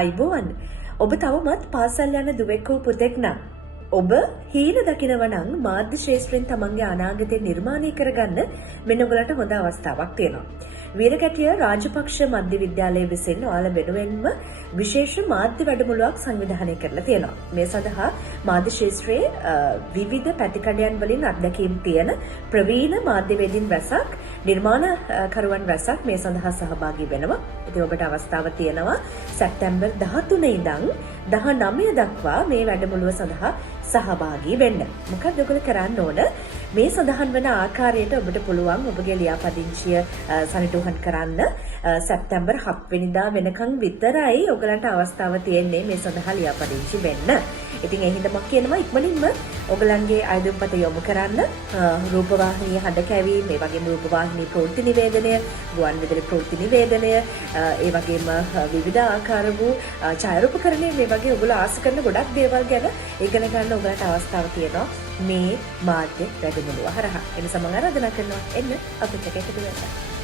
අයිබෝවන්. ඔබ තවමත් පාසල් යන දුවෙක් හෝ පුතෙක් නම් ඔබ හීන දකිනව නම් මාධ්‍ය ශාස්ත්‍රයෙන් තමන්ගේ අනාගතය නිර්මාණය කරගන්න මෙන්න ඔයගලට හොඳ අවස්ථාවක් තියෙනවා. වීරකැටිය රාජපක්ෂ මධ්‍ය විද්‍යාලයේ විසින් ඔයාලා වෙනුවෙන්ම විශේෂ මාධ්‍ය වැඩමුළුවක් සංවිධානය කරලා තියෙනවා. මේ සඳහා මාධ්‍ය ශාස්ත්‍රයේ විවිධ පැතිකඩයන් වලින් අත්දැකීම් තියෙන ප්‍රවීණ මාධ්‍යවේදීන් රැසක් නිර්මාණකරුවන් රැසක් මේ සඳහා සහභාගී වෙනවා. ඉතින් ඔබට අවස්ථාව තියෙනවා සැප්තැම්බර් 13 ඉඳන් 19 දක්වා මේ වැඩමුළුව සඳහා සහභාගී වෙන්න. මොකක්ද ඔයගොල්ලෝ කරන්න ඕන? මේ සඳහන් වන ආකාරයට ඔබට පුළුවන් ඔබගේ ලියාපදිංචිය සනිටුහන් කරන්න. සැප්තැම්බර් 7 වෙනිදා වෙනකන් විතරයි ඔයගලන්ට අවස්ථාව තියෙන්නේ මේ සඳහා ලියාපදිංචි වෙන්න. ඉතින් ඒ හින්දා මම කියනවා ඉක්මනින්ම ඔයගලන්ගේ අයදුම්පත යොමු කරන්න. රූපවාහිනී හඬ කැවීම, ඒ වගේම රූපවාහිනී ප්‍රවෘත්ති නිවේදනය, ගුවන් විදුලි ප්‍රවෘත්ති නිවේදනය, ඒ වගේම විවිධ ආකාර වූ ඡායාරූපකරණය, මේ වගේ ඔයගොල්ලෝ ආස කරන ගොඩක් දේවල් ගැන ඉගෙන ගන්න ඔයගලන්ට අවස්ථාව තියෙනවා මේ මාධ්‍ය වැඩමුළුව හරහා. එනිසා මම ආරාධනා කරනවා එන්න අපිට එකතු වෙන්න.